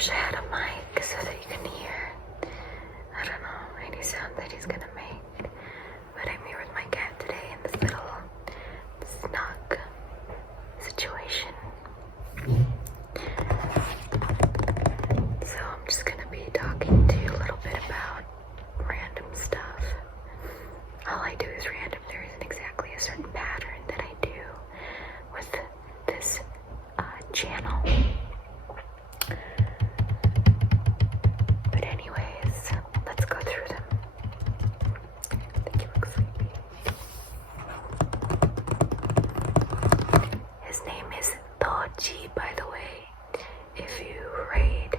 wish I had a mic so that you can hear, I don't know, any sound that he's gonna make. But I'm here with my cat today in this little snug situation. So I'm just gonna be talking to you a little bit about random stuff. All I do is random. There isn't exactly a certain pattern that I do with this channel. But anyways, let's go through them. I think you look sleepy. His name is Toji, by the way. If you read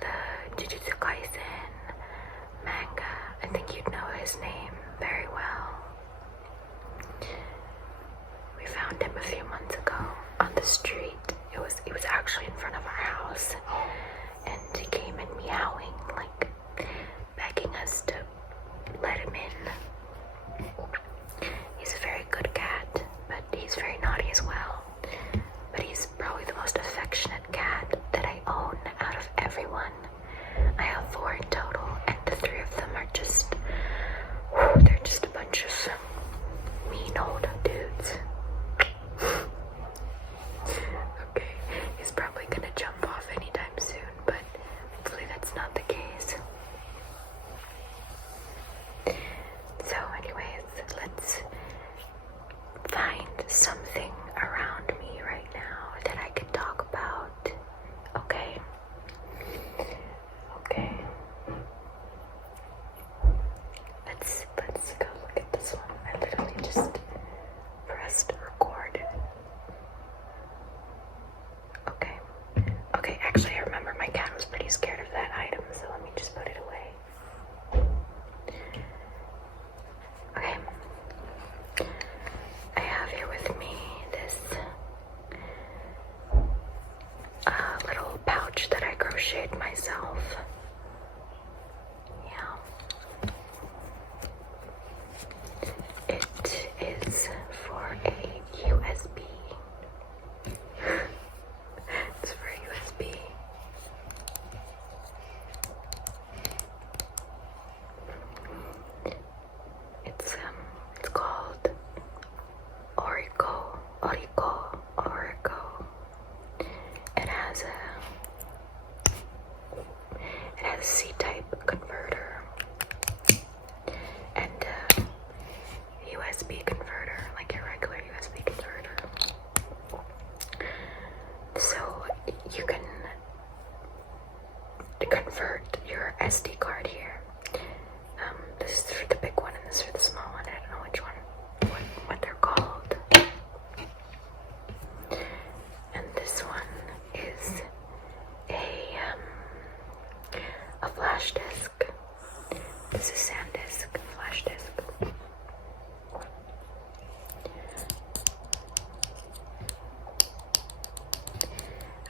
the Jujutsu Kaisen manga, I think you'd know his name very well. We found him a few months ago on the street. It was actually in front of our house, and he came in meowing, like begging us to let him in. He's a very good cat, but he's very naughty as well. But he's probably the most affectionate cat that I own out of everyone. I have 4 in total, and the 3 of them are just, they're just a bunch of mean old dudes. Okay, he's probably gonna jump off anytime soon, but hopefully that's not the case. So anyways, let's find something around me right now that I can talk about. Okay? Okay. Let's go look at this one. I literally just pressed record. Okay, actually I remember my cat was pretty scared of that item, so let me just put it away. Okay. I have here with me this little pouch that I crocheted myself. Yeah. It is for a USB. It's for a USB. It's called Orico. It has a C-type converter and a USB converter, like your regular USB converter. So you can convert your SD card here. This is for the big one and this is for the small one. I don't know which one, what they're called. And this one is a flash disk. This is SanDisk flash disk.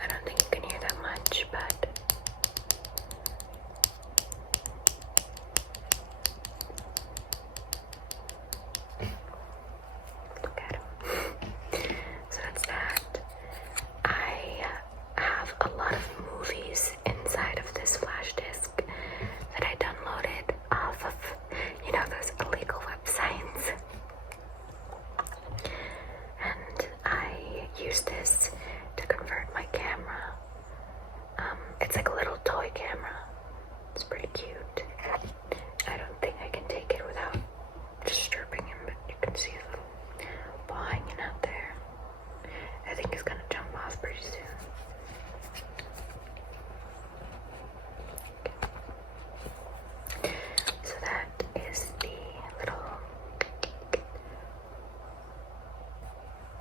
I don't think you can hear that much, but look at him. So that's that. I have a lot of movies inside of this flash disk that I downloaded off of, those illegal websites. And I use this to convert my camera. It's like a little toy camera. It's pretty cute. I don't think I can take it without disturbing him, but you can see his little paw hanging out there. I think he's gonna jump off pretty soon. Okay. So that is the little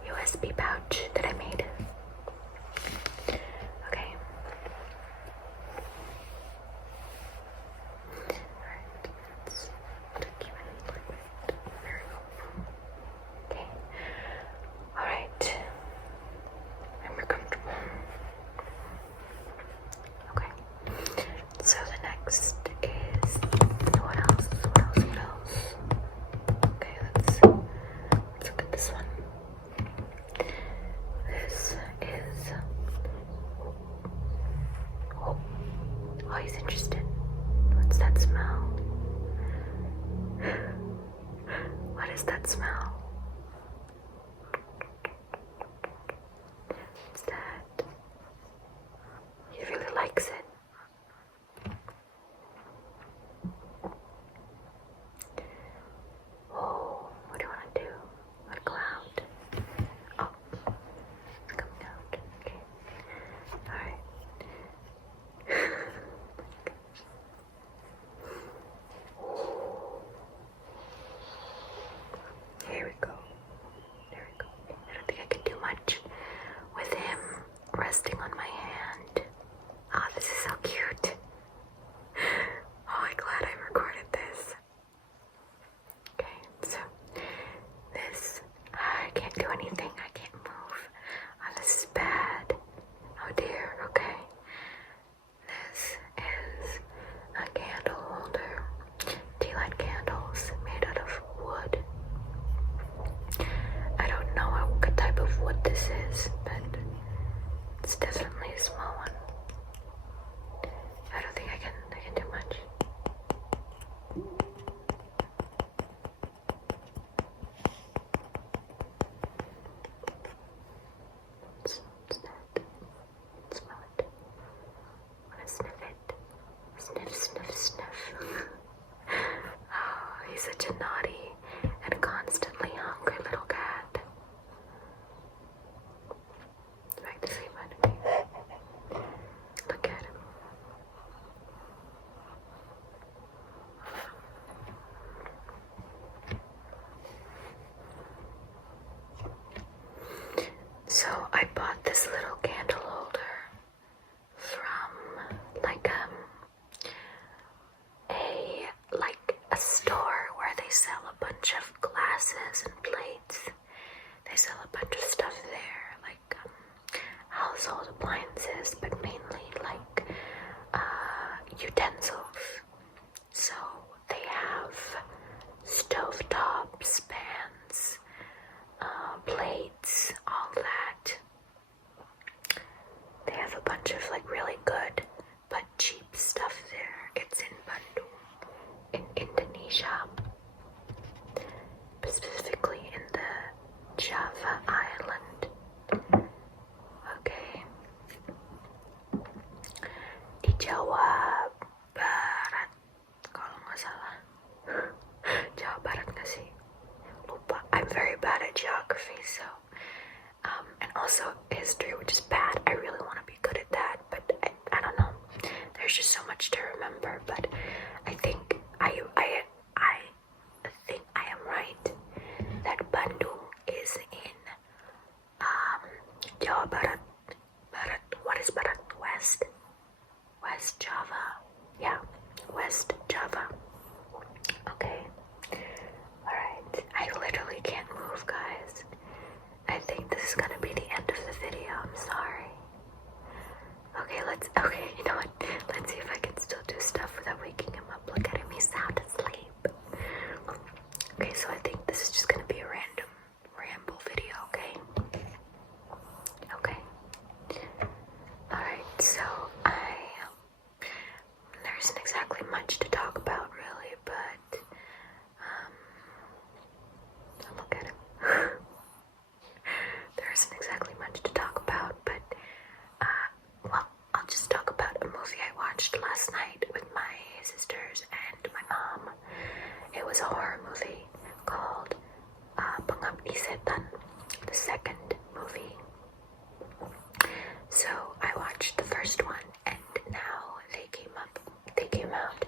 USB pouch that I made. Okay. Alright, let's tuck you in a little bit. There we go. Okay. Alright. And we're comfortable. Okay. So the next is what else? Okay, let's look at this one. is that smell? What's that? He really likes it. Oh, what do you want to do? A cloud. Oh, it's coming out. Okay. Alright. Here we go. There we go. I don't think I can do much with him resting on my hand. Oh, this is so cute. Oh, I'm glad I recorded this. Okay, so this, I can't do anything. I can't move. Oh, this is bad. Oh dear, okay. This is a candle holder. Tea light candles made out of wood. I don't know what type of wood this is, but it's definitely a small one. I don't think I can do much. What's that? Smell it. I want to sniff it. Sniff, sniff, sniff. Oh, he's such a naughty and constantly hungry little cat. Back to sleep, honey. Look at him. So I bought this little candle holder from a store where they sell a bunch of glasses and plates. They sell a bunch of stuff there, like household appliances, but mainly like utensils. So they have stove tops, pans, plates, all that. They have a bunch of like really good but cheap stuff there. It's in Bandung, in Indonesia, specifically in the Java Island. Okay. Di Jawa Barat, kalau nggak salah. Jawa Barat nggak sih? Lupa. I'm very bad at geography, so and also history, which is bad. I really want to be good at that, but I don't know. There's just so much to remember. But I think I think I am right that Bandung is in Jawa Barat. What is Barat? West Java. Yeah, West Java. Okay. Alright. I literally can't move, guys. I think this is gonna be the end of the video. I'm sorry. Okay, you know what? Let's see if I can still do stuff without waking him up. Look at him, he's sound asleep. Okay, so I think this is just gonna be a random ramble video, okay? Okay. Alright, so there isn't exactly much to talk about really, but look at him. There isn't exactly much to talk about, but well, I'll just talk about a movie I watched last night with my sisters and my mom. It was a horror movie called Pengabdi Setan, the second movie. So I watched the first one, and now they came out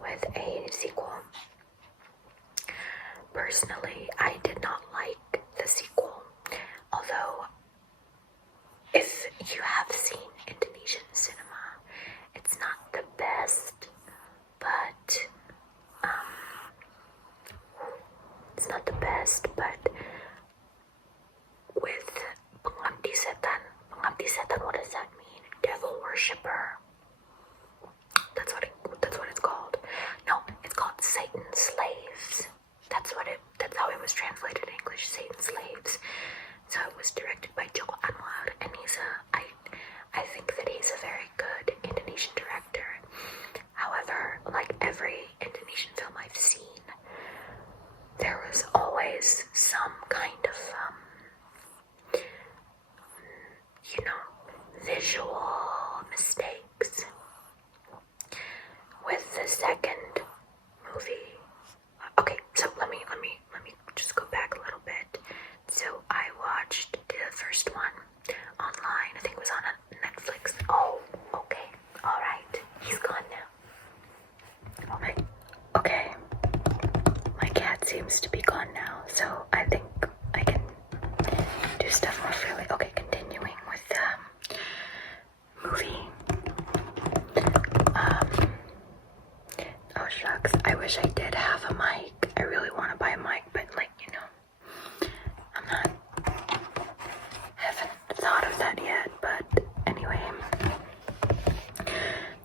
with a sequel. Personally, I did not like the sequel, although if you have seen Indonesian cinema, it's not the best, but with Pengabdi Setan, what does that mean? Devil worshipper. That's what it's called. No, it's called Satan's Slaves. That's how it was translated in English, Satan's Slaves. So it was directed by Joko Anwar, and I think that he's a very good Indonesian director. However, like every Indonesian film I've seen, there was always So I think I can do stuff more freely. Okay, continuing with the movie. Oh shucks, I wish I did have a mic. I really want to buy a mic, but like, you know, haven't thought of that yet, but anyway.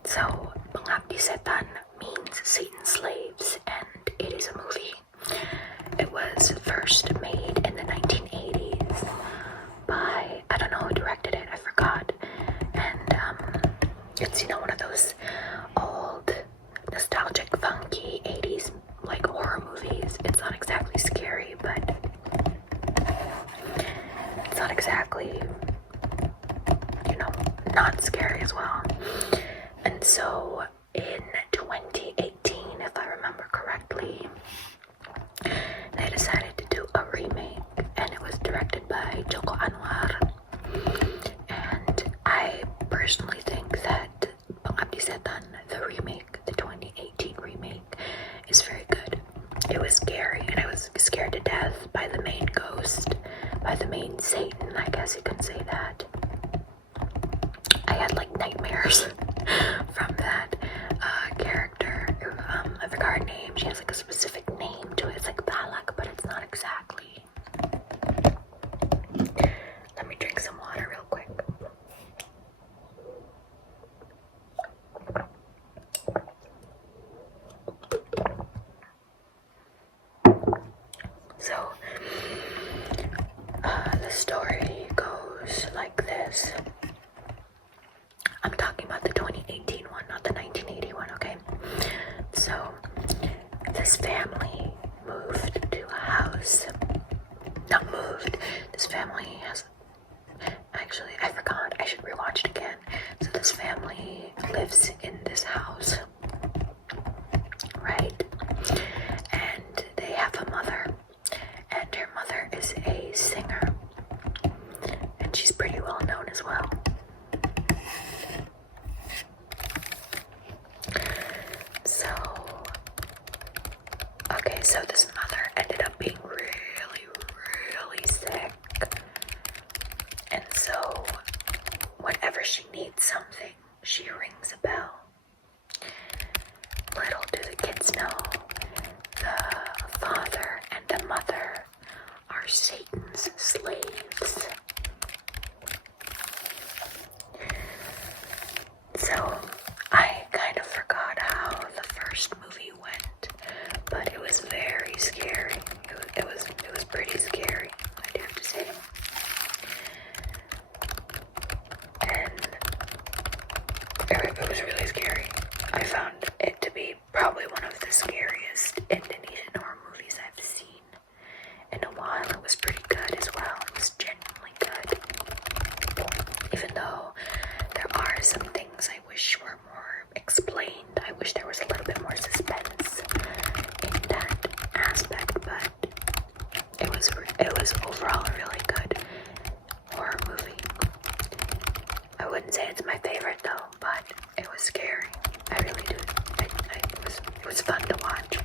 So, Pengabdi Setan means Satan's slaves, and it is a movie. It was first made in the 1980s by, I don't know who directed it, I forgot. And it's, you know, one of those old, nostalgic, funky 80s like horror movies. It's not exactly scary, but it's not exactly, you know, not scary as well. And so in 2018, if I remember correctly, they decided to do a remake, and it was directed by Joko Anwar. And I personally think that Pengabdi Setan, the remake, the 2018 remake, is very good. It was scary, and I was scared to death by the main ghost, by the main Satan, I guess you can say that. I had like nightmares from that character. I forgot her name. She has like a specific name to it. It's like Balak, but it's not exactly. Let me drink some water real quick. So, the story goes like this. I'm talking about the 2018 one, not the 1981, okay? So, this family moved to a house. Not moved. This family has... Actually, I forgot. I should rewatch it again. So this family lives in this house, right? And they have a mother. And her mother is a singer. And she's pretty well known as well. So, okay, so this mother ended up being really, really sick. And so, whenever she needs something, she rings a bell. Little do the kids know, the father and the mother are Satan's slaves. So, I kind of forgot how the first movie went, but it was very scary. It was pretty scary, I do have to say. And it was really scary. I found it to be probably one of the scariest Indonesian horror movies I've seen in a while. It was pretty good as well. It was genuinely good. Even though there are some things I wish were more explained. I wish there was a little bit more suspense in that aspect, but it was overall a really good horror movie. I wouldn't say it's my favorite though, but it was scary. I really do. It was fun to watch.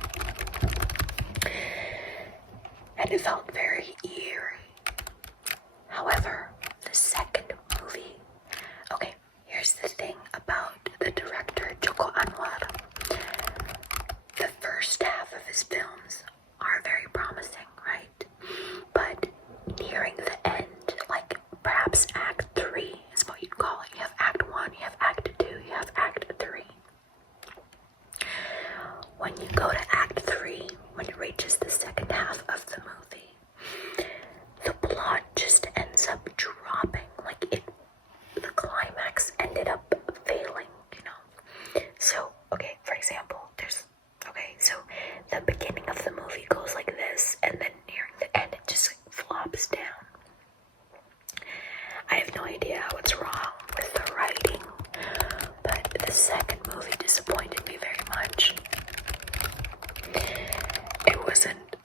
And it felt very eerie. However, the second movie... Okay, here's the thing about the director, Joko Anwar. The first half of his films are very promising, right? But nearing the end, like perhaps Act 3 is what you'd call it. You have Act 1, you have Act 2, you have Act 3. When you go to Act 3, when it reaches the second half of the movie, the plot just ends up dropping. Like the climax ended up failing, you know. So, okay, for example, so the beginning of the movie goes like this, and then nearing the end, it just like flops down. I have no idea what's wrong with the writing, but the second movie disappointed me very much. It wasn't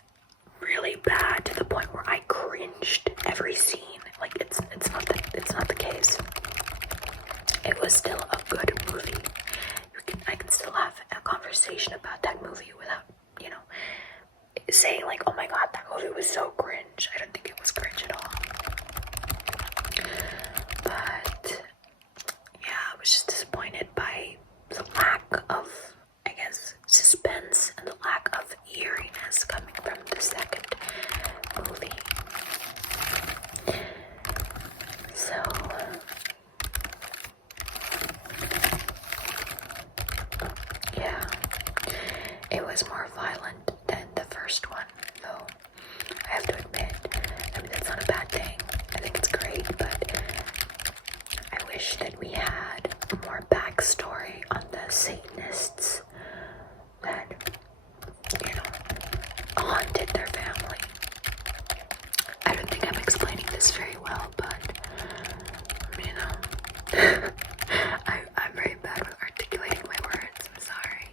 really bad to the point where I cringed every scene. Like it's not the case. It was still a good movie. I can still have a conversation about that movie without, you know, saying like, oh my god, that movie was so cringe. I don't think it was cringe at all. But yeah, I was just disappointed by the lack of, I guess, suspense and the lack of eeriness coming from the second movie. So yeah, it was more violent than the first one, though I have to admit. I mean, that's not a bad thing. I think it's great, but I wish that we had more backstory on the Satanists that, you know, haunted their family. I don't think I'm explaining this very well, but, you know, I'm very bad with articulating my words. I'm sorry.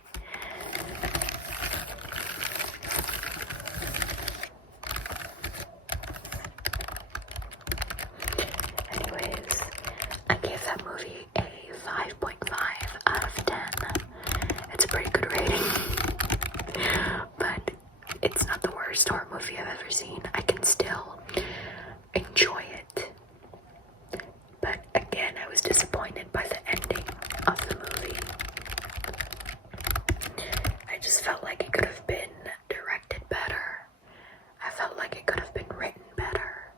Anyways, I gave that movie a 5.5 out of 10. It's a pretty good rating. But it's not the worst horror movie I've ever seen. I can still enjoy it. But again, I was disappointed by the ending of the movie. I just felt like it could have been directed better. I felt like it could have been written better.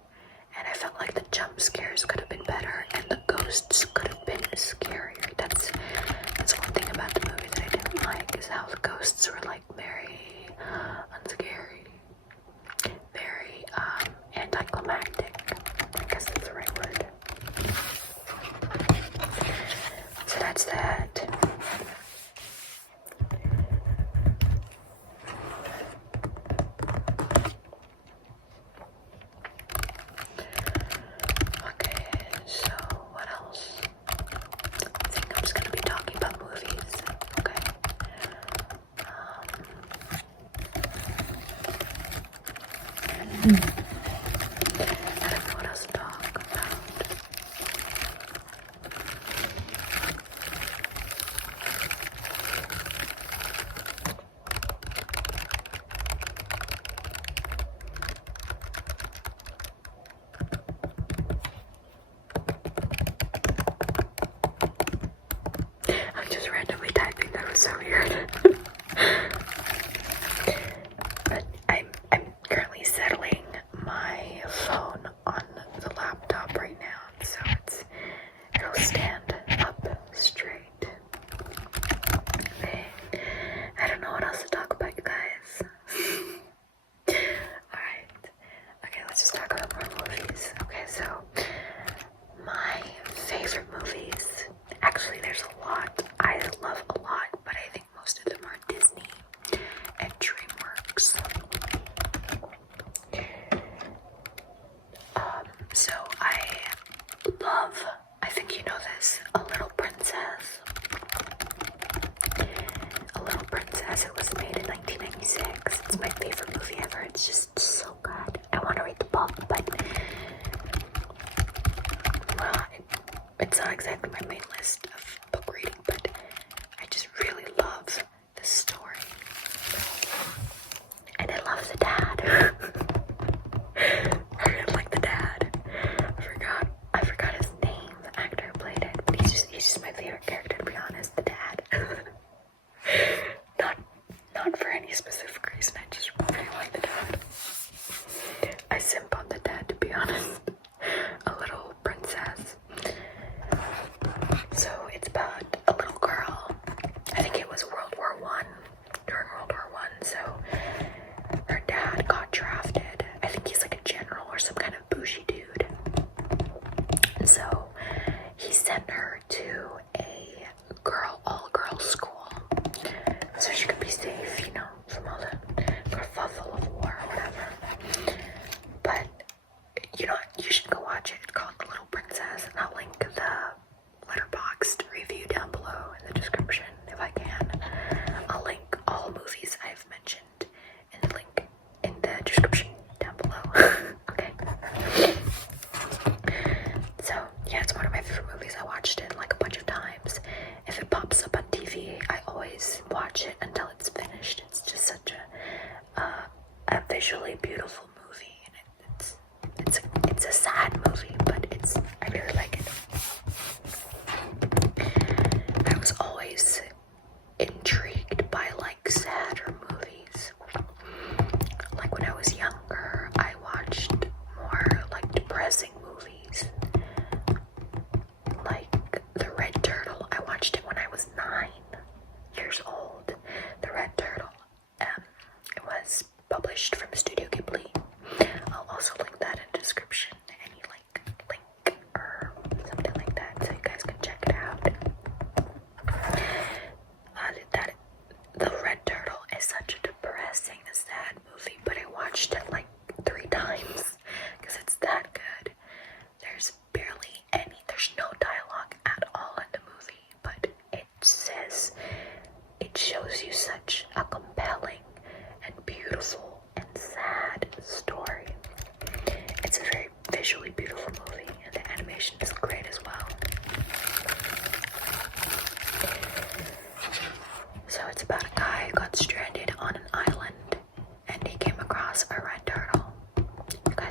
And I felt like the jump scares could have been better and the ghosts could have been scarier. That's one thing about the movie that I didn't like, is how the ghosts were like very unscary, very anticlimactic. I guess that's the right word. So that's that. Okay, so what else? I think I'm just gonna be talking about movies. Okay. I don't know what else to talk about. I'm just randomly typing. That was so weird. But I'm currently settling my phone on the laptop right now, so it'll stand up straight. Okay. I don't know what else to talk about, you guys. Alright. Okay, let's just talk about more movies. Okay, so my favorite movies, actually there's a lot I love a lot, but I think most of them are Disney and DreamWorks. So I think you know this, A Little Princess. A Little Princess, it was made in 1996. It's my favorite movie ever. It's just so good. I want to read the book, but it's not exactly my main list of book reading, but I just really love the story. And I love the dad. I really like the dad. I forgot his name, the actor who played it, but he's just my favorite character, to be honest, the dad. Not for any specific reason, I just really like the dad. I simp on the dad, to be honest. A Little Princess. So it's about a little girl. I think it was World War One, during World War One. So her dad got drafted. I think he's like a general or some kind of bougie dude. And so he sent her to a all-girls school, so she could be safe, you know, from all the kerfuffle of war or whatever. But you know, you should go watch it. It's called The Little Princess, and I'll link the letterboxd review down below in the description if I can. I'll link all movies I've mentioned in the link in the description down below. Okay. So yeah, it's one of my favorite movies. I watched it like a bunch of times. If it pops up on TV, I always watch it until it's finished. It's just such a visually beautiful movie.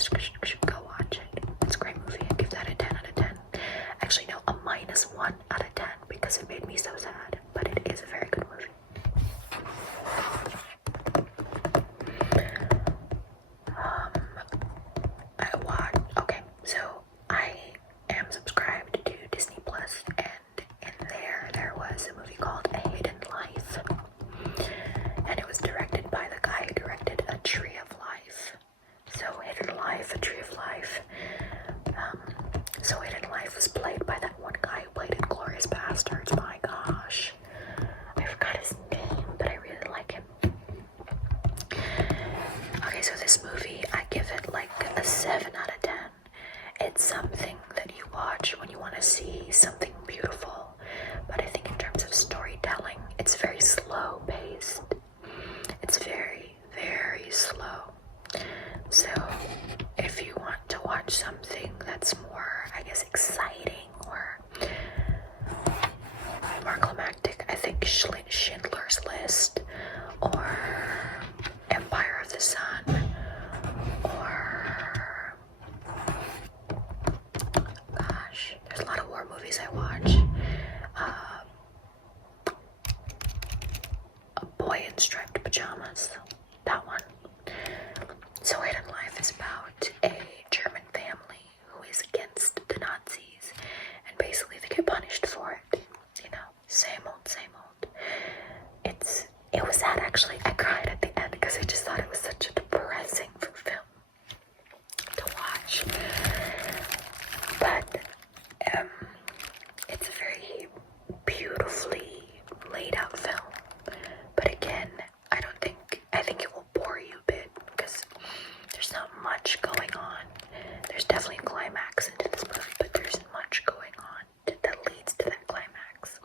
guys should go watch it. It's a great movie. I give that a 10 out of 10. Actually, no, a -1 out of 10 because it made me so sad. But it is a very good movie. Okay, so I am subscribed to Disney Plus, and in there was a movie called A Hidden Life, and it was directed by the guy who directed A Tree of Life. So Hidden Life, A Tree of Life. So Hidden Life was played by that one guy who played Inglourious Basterds. My gosh, I forgot his name, but I really like him. Okay, so this movie, I give it like a 7 out of 10. It's something that you watch when you want to see something beautiful, but I think in terms of storytelling, it's very slow paced. It's very, very slow. So if you want to watch something that's more, I guess, exciting or more climactic, I think Schindler's List or Empire of the Sun or, gosh, there's a lot of war movies I watch. A Boy in Striped Pajamas, that one. So Hidden Life is about a German family who is against the Nazis, and basically they get punished for it. You know, same old, same old. It was sad, actually. I cried at the end because I just thought it was such a depressing film to watch. But it's a very beautifully laid out film. But again, I think it will bore you a bit because there's not much going on. There's definitely a climax into this movie, but there isn't much going on that leads to that climax.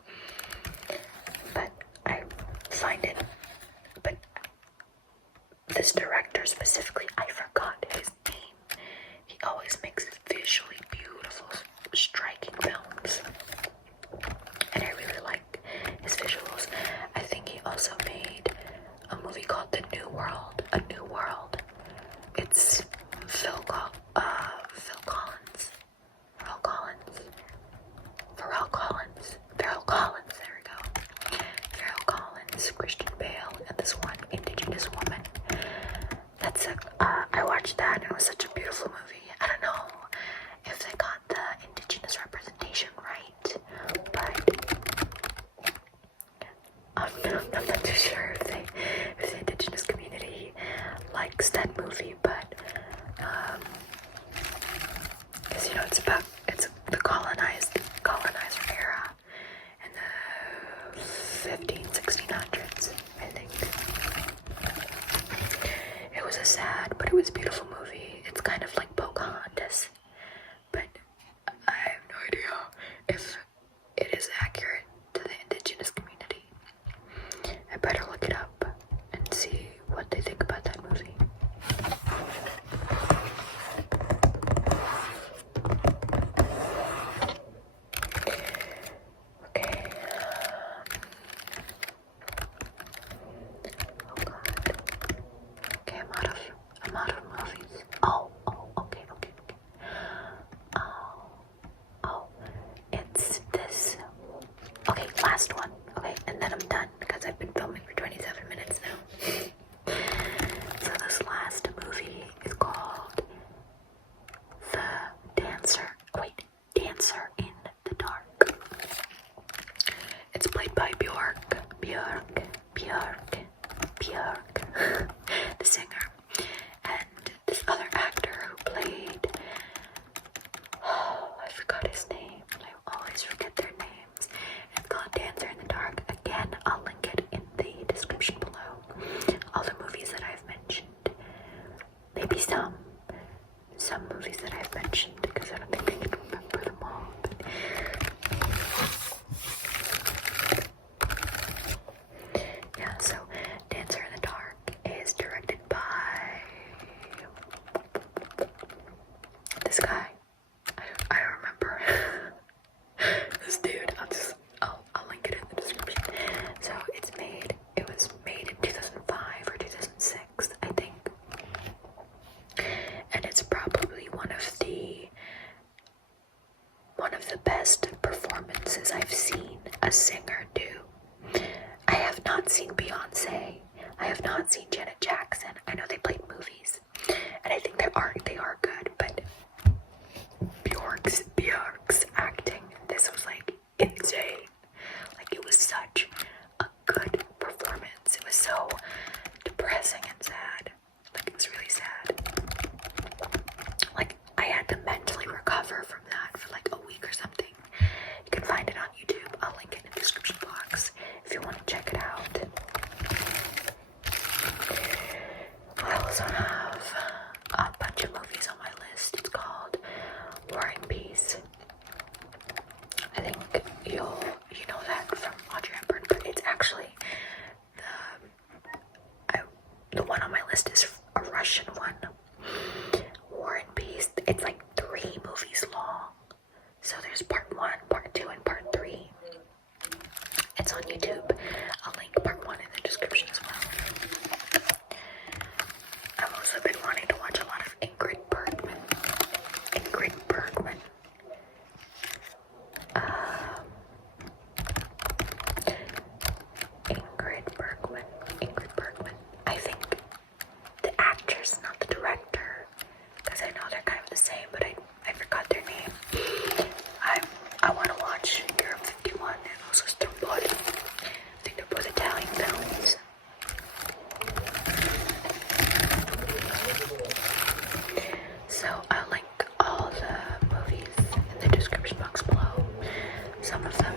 But I find it, but this director specifically, I forgot his name. He always makes visually beautiful, striking films, and I really like his visuals. I think he also made a movie called A New World. It's Pharrell Collins, there we go. Pharrell Collins, Christian Bale, and this one Indigenous woman. I watched that and it was such a beautiful movie. I don't know if they got the Indigenous representation right, but I'm not too sure if the Indigenous community likes that movie, but because you know it's the colonizer era in the 1600s, I think. It was a sad, but it was a beautiful movie. It's kind of like Pocahontas, but I have no idea if it is accurate to the Indigenous community. I better look it up and see what they think about that movie. Okay. Oh God. Okay, I'm out of movies. Okay. It's this. Okay, last one. Okay, and then I'm done because I've been filming for 27 minutes now. So this last movie is called Dancer in the Dark. It's played by Björk, the singer, and this other actor who played, I forgot his name. I always forget their names. It's called Dancer in the Dark. Again, I'll link it in the description below. All the movies that I've mentioned. Maybe some movies that I've mentioned, because I don't think I can remember them all. But yeah, so Dancer in the Dark is directed by this guy. I don't remember this dude. I'll link it in the description. So it was made in 2005 or 2006, I think. And it's probably they are good, but Bjork's acting, this was like insane. Like, it was such a good performance. It was so depressing and sad. Like, it was really sad. Like, I had to mentally recover from that for like a week or something. You can find it on YouTube. I'll link it in the description box if you want to check it out. I also have a bunch of movies on my list. It's called War and Peace. I think you know that from Audrey Hepburn, but it's actually the one on my list is a Russian one. War and Peace. It's like 3 movies long. So there's part 1, part 2, and part 3. It's on YouTube. I'll link part 1 in the description as well. I've also been wanting to watch a lot of Ingrid Bergman. Ingrid Bergman. I think the actress, not the director, because I know they're kind of the same, but I forgot their name. I want to watch Europe 51 and also Stromboli. I think they're both Italian films. So I'll link all the movies in the description box below. Some of them